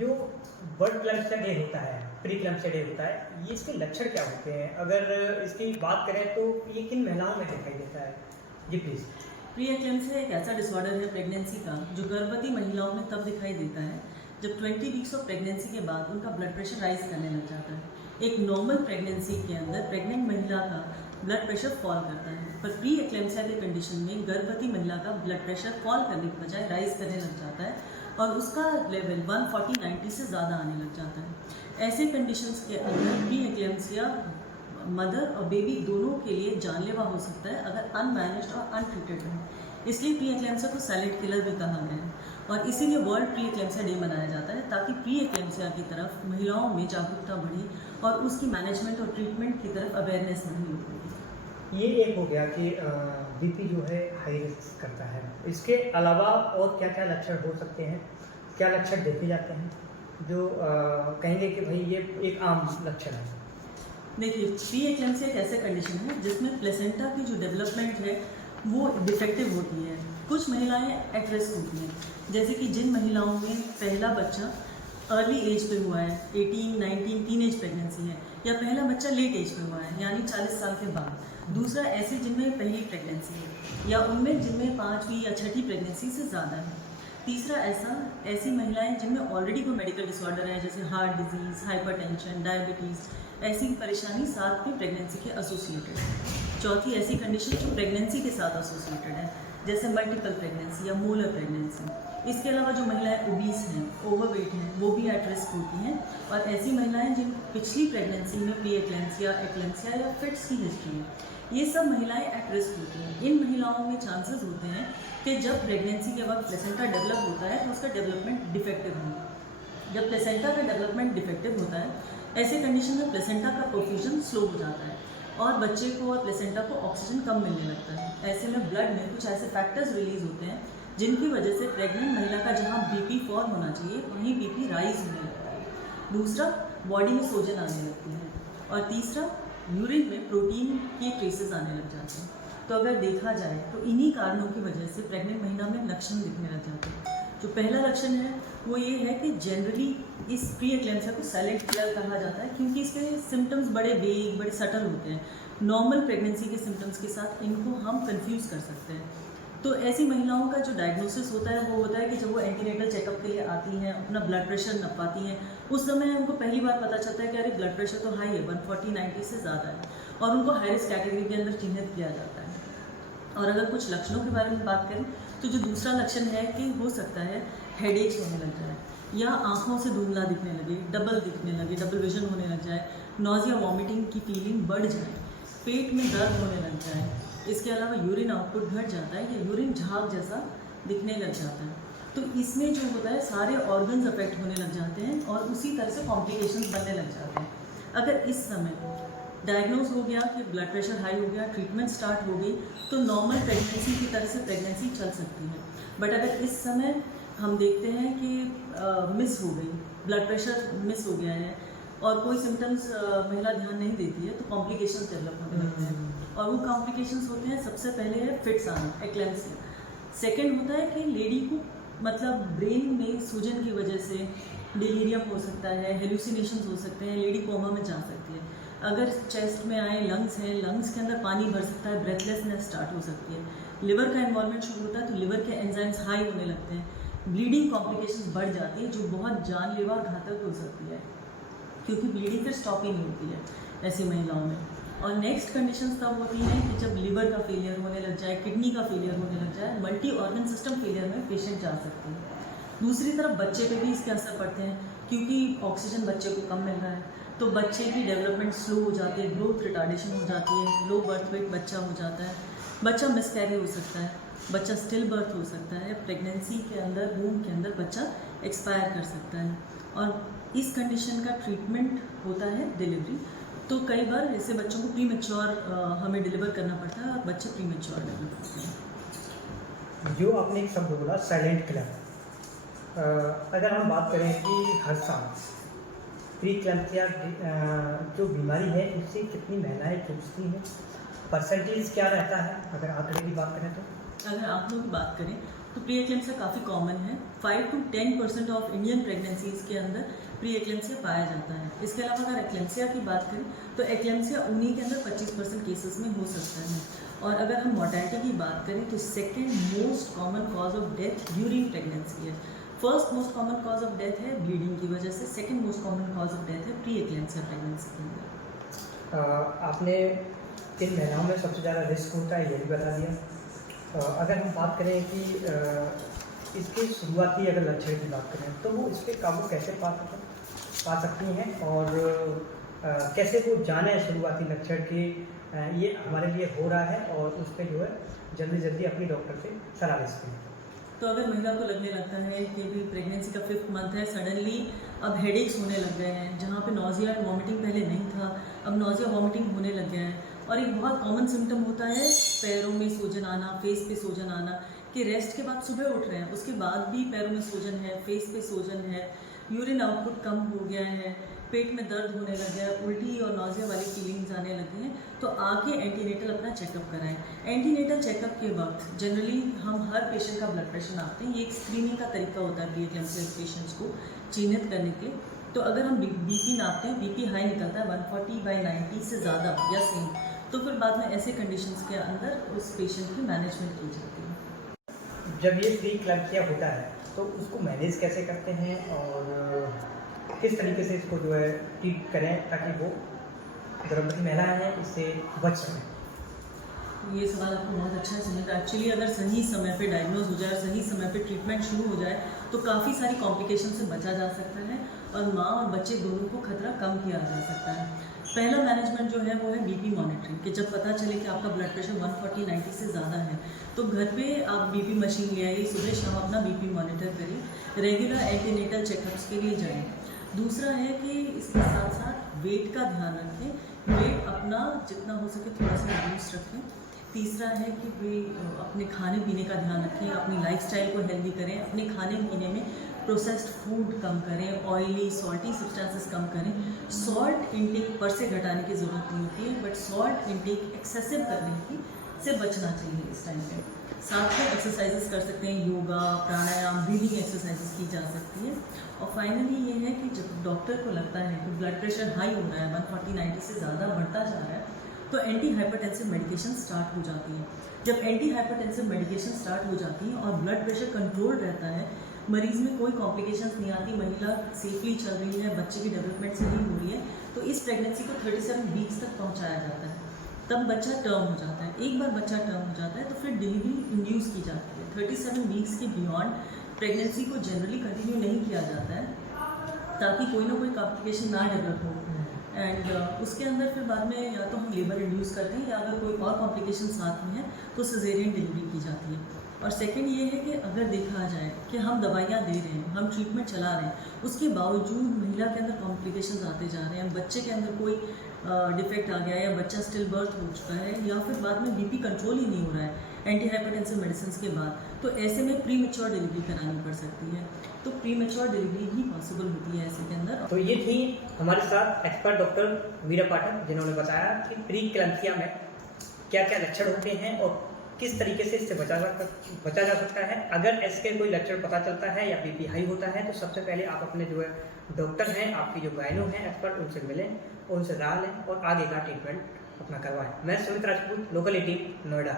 जो word क्लम्पसिया day होता है, प्री क्लम्पसिया डे होता है, ये इसके लक्षण क्या होते हैं? अगर इसकी बात करें तो ये किन महिलाओं में दिखाई देता है? जी प्लीज़। प्री एक्लेम्पसिया एक ऐसा डिसऑर्डर है प्रेगनेंसी का जो गर्भवती महिलाओं में तब दिखाई देता है जब 20 वीक्स ऑफ प्रेगनेंसी के बाद उनका ब्लड प्रेशर राइज करने लग जाता है। एक नॉर्मल प्रेगनेंसी के अंदर प्रेग्नेंट महिला का ब्लड प्रेशर फॉल करता है, पर प्री एक्लेम्पसिया के कंडीशन में गर्भवती महिला का ब्लड प्रेशर फॉल करने की बजाय राइज करने लग जाता है और उसका लेवल 140/90 से ज़्यादा आने लग जाता है। ऐसे कंडीशंस के अंदर प्री एक्लेम्पसिया मदर और बेबी दोनों के लिए जानलेवा हो सकता है अगर अनमैनेज्ड और अनट्रीटेड है। इसलिए प्री एक्लेम्पसिया को साइलेंट किलर भी कहा गया है और इसीलिए वर्ल्ड प्री एक्लेम्पसिया डे मनाया जाता है ताकि प्री एक्लेम्पसिया की तरफ महिलाओं में जागरूकता बढ़े और उसकी मैनेजमेंट और ट्रीटमेंट की तरफ अवेयरनेस बढ़ी होगी। ये एक हो गया कि बीपी जो है हाई रिस्क करता है। इसके अलावा और क्या क्या लक्षण हो सकते हैं? क्या लक्षण देखे जाते हैं जो कहेंगे कि भाई ये एक आम लक्षण है? देखिए, प्री एक्लेम्पसिया एक ऐसे कंडीशन है जिसमें प्लेसेंटा की जो डेवलपमेंट है वो डिफेक्टिव होती है। कुछ महिलाएं एट रिस्क होती हैं, जैसे कि जिन महिलाओं में पहला बच्चा अर्ली एज पे हुआ है, 18, 19 टीन एज प्रेगनेंसी है, या पहला बच्चा लेट एज पे हुआ है यानी 40 साल के बाद। दूसरा ऐसे जिनमें पहली प्रेगनेंसी है या उनमें जिनमें 5वीं या 6ठी प्रेगनेंसी से ज़्यादा है। तीसरा ऐसी महिलाएं जिनमें ऑलरेडी कोई मेडिकल डिसऑर्डर है, जैसे हार्ट डिजीज़, हाइपरटेंशन, डायबिटीज़, ऐसी परेशानी 7वीं प्रेगनेंसी के एसोसिएटेड है। चौथी ऐसी कंडीशन जो प्रेगनेंसी के साथ एसोसिएटेड है, जैसे मल्टीपल प्रेगनेंसी या मोलर प्रेगनेंसी। इसके अलावा जो महिलाएं ओबीस हैं, ओवरवेट हैं, वो भी एट रिस्क होती हैं। और ऐसी महिलाएं जिन पिछली प्रेगनेंसी में प्री एक्लेम्पसिया, एक्लेम्पसिया या फिट्स की हिस्ट्री है, ये सब महिलाएं एट रिस्क होती हैं। इन महिलाओं में चांसेस होते हैं कि जब प्रेगनेंसी के वक्त प्लेसेंटा डेवलप होता है तो उसका डेवलपमेंट डिफेक्टिव हो। जब प्लेसेंटा का डेवलपमेंट डिफेक्टिव होता है, ऐसे कंडीशन में प्लेसेंटा का प्रोफ्यूजन स्लो हो जाता है और बच्चे को और प्लेसेंटा को ऑक्सीजन कम मिलने लगता है। ऐसे में ब्लड में कुछ ऐसे फैक्टर्स रिलीज होते हैं जिनकी वजह से प्रेग्नेंट महिला का जहाँ बीपी फॉल होना चाहिए वहीं बीपी राइज होने लगता है। दूसरा, बॉडी में सोजन आने लगती है और तीसरा, यूरिन में प्रोटीन के ट्रेसेस आने लग जाते हैं। तो अगर देखा जाए तो इन्हीं कारणों की वजह से प्रेग्नेंट महिला में लक्षण दिखने लग जाते हैं। जो पहला लक्षण है वो ये है कि जनरली इस प्री एक्लेम्पसिया को साइलेंट किलर कहा जाता है क्योंकि इसके सिम्टम्स बड़े वेग, बड़े सटल होते हैं। नॉर्मल प्रेगनेंसी के सिम्टम्स के साथ इनको हम कंफ्यूज कर सकते हैं। तो ऐसी महिलाओं का जो डायग्नोसिस होता है वो होता है कि जब वो एंटीनेटल चेकअप के लिए आती हैं, अपना ब्लड प्रेशर नपाती हैं, उस समय उनको पहली बार पता चलता है कि अरे ब्लड प्रेशर तो हाई है, 140/90 से ज़्यादा है और उनको हाई रिस्क कैटेगरी के अंदर चिन्हित किया जाता है। और अगर कुछ लक्षणों के बारे में बात करें तो जो दूसरा लक्षण है कि हो सकता है हेडेक्स होने लग जाए या आँखों से धुंधला दिखने लगे, डबल दिखने लगे, डबल विजन होने लग जाए, नॉजिया वॉमिटिंग की फीलिंग बढ़ जाए, पेट में दर्द होने लग जाए। इसके अलावा यूरिन आउटपुट घट जाता है या यूरिन झाग जैसा दिखने लग जाता है। तो इसमें जो होता है सारे ऑर्गन्स अफेक्ट होने लग जाते हैं और उसी तरह से कॉम्प्लिकेशंस बनने लग जाते हैं। अगर इस समय डायग्नोज हो गया कि ब्लड प्रेशर हाई हो गया, ट्रीटमेंट स्टार्ट हो गई, तो नॉर्मल प्रेगनेंसी की तरह से प्रेगनेंसी चल सकती है। बट अगर इस समय हम देखते हैं कि मिस हो गई, ब्लड प्रेशर मिस हो गया है और कोई सिम्टम्स महिला ध्यान नहीं देती है, तो कॉम्प्लिकेशंस डेवलप होने लगते हैं। और वो कॉम्प्लिकेशंस होते हैं, सबसे पहले है फिट्स आना, एक्लेम्पसिया। सेकेंड होता है कि लेडी को मतलब ब्रेन में सूजन की वजह से डिलीरियम हो सकता है, हेलुसिनेशंस हो सकते हैं, लेडी कोमा में जा सकती है। अगर चेस्ट में आए, लंग्स हैं, लंग्स के अंदर पानी भर सकता है, ब्रेथलेसनेस स्टार्ट हो सकती है। लिवर का इन्वॉल्वमेंट शुरू होता है तो लिवर के एंजाइम्स हाई होने लगते हैं, ब्लीडिंग कॉम्प्लिकेशंस बढ़ जाती है जो बहुत जानलेवा और घातक हो सकती है क्योंकि ब्लीडिंग फिर स्टॉप ही नहीं होती है ऐसी महिलाओं में। और नेक्स्ट कंडीशंस तब होती हैं कि जब लिवर का फेलियर होने लग जाए, किडनी का फेलियर होने लग जाए, मल्टी ऑर्गन सिस्टम फेलियर में पेशेंट जा सकते हैं। दूसरी तरफ बच्चे पे भी इसके असर पड़ते हैं क्योंकि ऑक्सीजन बच्चे को कम मिल रहा है तो बच्चे की डेवलपमेंट स्लो हो जाती है, ग्रोथ रिटार्डेशन हो जाती है, लो बर्थ वेट बच्चा हो जाता है, बच्चा मिसकैरी हो सकता है, बच्चा स्टिल बर्थ हो सकता है, प्रेगनेंसी के अंदर, वूम के अंदर बच्चा एक्सपायर कर सकता है। और इस कंडीशन का ट्रीटमेंट होता है डिलीवरी। तो कई बार ऐसे बच्चों को प्रीमेच्योर हमें डिलीवर करना पड़ता है और बच्चे प्रीमेच्योर डेवलप होते हैं। जो आपने एक शब्द बोला साइलेंट किलर, अगर हम बात करें कि हर साल प्री क्लैम्पसिया जो बीमारी है उससे कितनी महिलाएं जूझती हैं, परसेंटेज क्या रहता है अगर आंकड़े की बात करें तो? अगर आंकड़ों की बात करें तो प्री एक्लेम्सिया काफ़ी कॉमन है। 5 to 10% ऑफ इंडियन प्रेगनेंसीज के अंदर प्री एक्लेम्सिया पाया जाता है। इसके अलावा अगर एक्लेम्सिया की बात करें तो एक्लेम्सिया उन्हीं के अंदर 25% केसेस में हो सकता है। और अगर हम मोर्टेलिटी की बात करें तो second most common cause of death during pregnancy है। First most common cause of death है ब्लीडिंग की वजह से, second most common cause of death है प्री एक्लेम्सिया प्रेगनेंसी के अंदर। आपने किन महिलाओं में सबसे ज़्यादा रिस्क होता है ये भी बता दिया। अगर हम बात करें कि इसके शुरुआती अगर लक्षण की बात करें तो वो इस पर काबू कैसे पा सकती हैं, और कैसे वो जाने शुरुआती लक्षण कि ये हमारे लिए हो रहा है और उस पर जो है जल्दी अपनी डॉक्टर से सलाह ले सकते हैं। तो अगर महिला को लगने लगता है कि भी प्रेगनेंसी का 5th मंथ है, सडनली अब हेडेक्स होने लग गए हैं, जहाँ पे नोजिया एंड वॉमिटिंग पहले नहीं था, अब नोजिया वॉमिटिंग होने लग गया है। और एक बहुत कॉमन सिम्टम होता है पैरों में सूजन आना, फेस पे सूजन आना, कि रेस्ट के बाद सुबह उठ रहे हैं उसके बाद भी पैरों में सूजन है, फेस पे सूजन है, यूरिन आउटपुट कम हो गया है, पेट में दर्द होने लग गया है, उल्टी और नोजिया वाली फीलिंग्स आने लगी हैं, तो आके एंटीनेटल अपना चेकअप कराएं। एंटीनेटल चेकअप के वक्त जनरली हम हर पेशेंट का ब्लड प्रेशर नापते हैं। ये एक स्क्रीनिंग का तरीका होता है प्री-एक्लेम्सिया पेशेंट्स को चिन्हित करने के लिए। तो अगर हम बीपी नापते हैं, बीपी हाई निकलता है 140/90 से ज़्यादा या सेम, तो फिर बाद में ऐसे कंडीशंस के अंदर उस पेशेंट की मैनेजमेंट की जाती है। जब ये प्री-एक्लेम्सिया होता है तो उसको मैनेज कैसे करते हैं और किस तरीके से इसको जो है ट्रीट करें ताकि वो गर्भवती महिलाएं हैं इससे बच सकें? ये सवाल आपको बहुत अच्छा समझा। एक्चुअली अगर सही समय पे डायग्नोज हो जाए और सही समय पे ट्रीटमेंट शुरू हो जाए तो काफ़ी सारी कॉम्प्लिकेशन से बचा जा सकता है और माँ और बच्चे दोनों को खतरा कम किया जा सकता है। पहला मैनेजमेंट जो है वो है बीपी मॉनिटरिंग, कि जब पता चले कि आपका ब्लड प्रेशर 140/90 से ज़्यादा है तो घर पे आप बीपी मशीन ले आइए, सुबह शाम अपना बीपी मॉनिटर करिए, रेगुलर एंटीनेटल चेकअप्स के लिए जाएँ। दूसरा है कि इसके साथ साथ वेट का ध्यान रखें, वेट अपना जितना हो सके थोड़ा सा रिड्यूस रखें। तीसरा है कि वे अपने खाने पीने का ध्यान रखें, अपनी लाइफस्टाइल को हेल्दी करें, अपने खाने पीने में प्रोसेस्ड फूड कम करें, ऑयली सॉल्टी सब्सटेंसेस कम करें। सॉल्ट इंटेक पर से घटाने की ज़रूरत नहीं होती है, बट सॉल्ट इंटेक एक्सेसिव करने की से बचना चाहिए इस टाइम पे। साथ में एक्सरसाइजेस कर सकते हैं, योगा, प्राणायाम, ब्रीदिंग एक्सरसाइजेस की जा सकती है। और फाइनली ये है कि जब डॉक्टर को लगता है कि ब्लड प्रेशर हाई हो रहा है, 140/90 से ज़्यादा बढ़ता जा रहा है, तो एंटी हाइपरटेंसिव मेडिकेशन स्टार्ट हो जाती है। जब एंटी हाइपरटेंसिव मेडिकेशन स्टार्ट हो जाती है और ब्लड प्रेशर कंट्रोल रहता है, मरीज़ में कोई कॉम्प्लिकेशंस नहीं आती, महिला सेफली चल रही है, बच्चे की डेवलपमेंट सही हो रही है, तो इस प्रेगनेंसी को 37 वीक्स तक पहुँचाया जाता है। तब बच्चा टर्म हो जाता है। एक बार बच्चा टर्म हो जाता है तो फिर डिलीवरी इंड्यूस की जाती है। 37 वीक्स के बियॉन्ड प्रेगनेंसी को जनरली कंटिन्यू नहीं किया जाता है ताकि कोई ना कोई कॉम्प्लिकेशन ना डेवलप हो। एंड उसके अंदर फिर बाद में या तो हम लेबर इंड्यूस करते हैं या अगर कोई और कॉम्प्लिकेशन साथ में है तो सिजेरियन डिलीवरी की जाती है। और सेकंड ये है कि अगर देखा जाए कि हम दवाइयाँ दे रहे हैं, हम ट्रीटमेंट चला रहे हैं, उसके बावजूद महिला के अंदर कॉम्प्लिकेशंस आते जा रहे हैं, बच्चे के अंदर कोई डिफेक्ट आ गया या बच्चा स्टिल बर्थ हो चुका है या फिर बाद में बीपी कंट्रोल ही नहीं हो रहा है एंटी हाइपरटेंसिव मेडिसिन के बाद, तो ऐसे में प्री मैच्योर डिलीवरी करानी पड़ सकती है। तो प्री मैच्योर डिलीवरी ही पॉसिबल होती है ऐसे के अंदर। तो ये थी हमारे साथ एक्सपर्ट डॉक्टर वीरा पाठक, जिन्होंने बताया कि प्री-एक्लेम्सिया में क्या क्या लक्षण होते हैं और किस तरीके से इससे बचा जा सकता है। अगर इसके कोई लक्षण पता चलता है या बीपी हाई होता है तो सबसे पहले आप अपने जो है डॉक्टर हैं, आपकी जो गायनो हैं एक्सपर्ट, उनसे मिलें, उनसे राय लें और आगे का ट्रीटमेंट अपना करवाएं। मैं सुमित राजपूत, लोकल 18 नोएडा।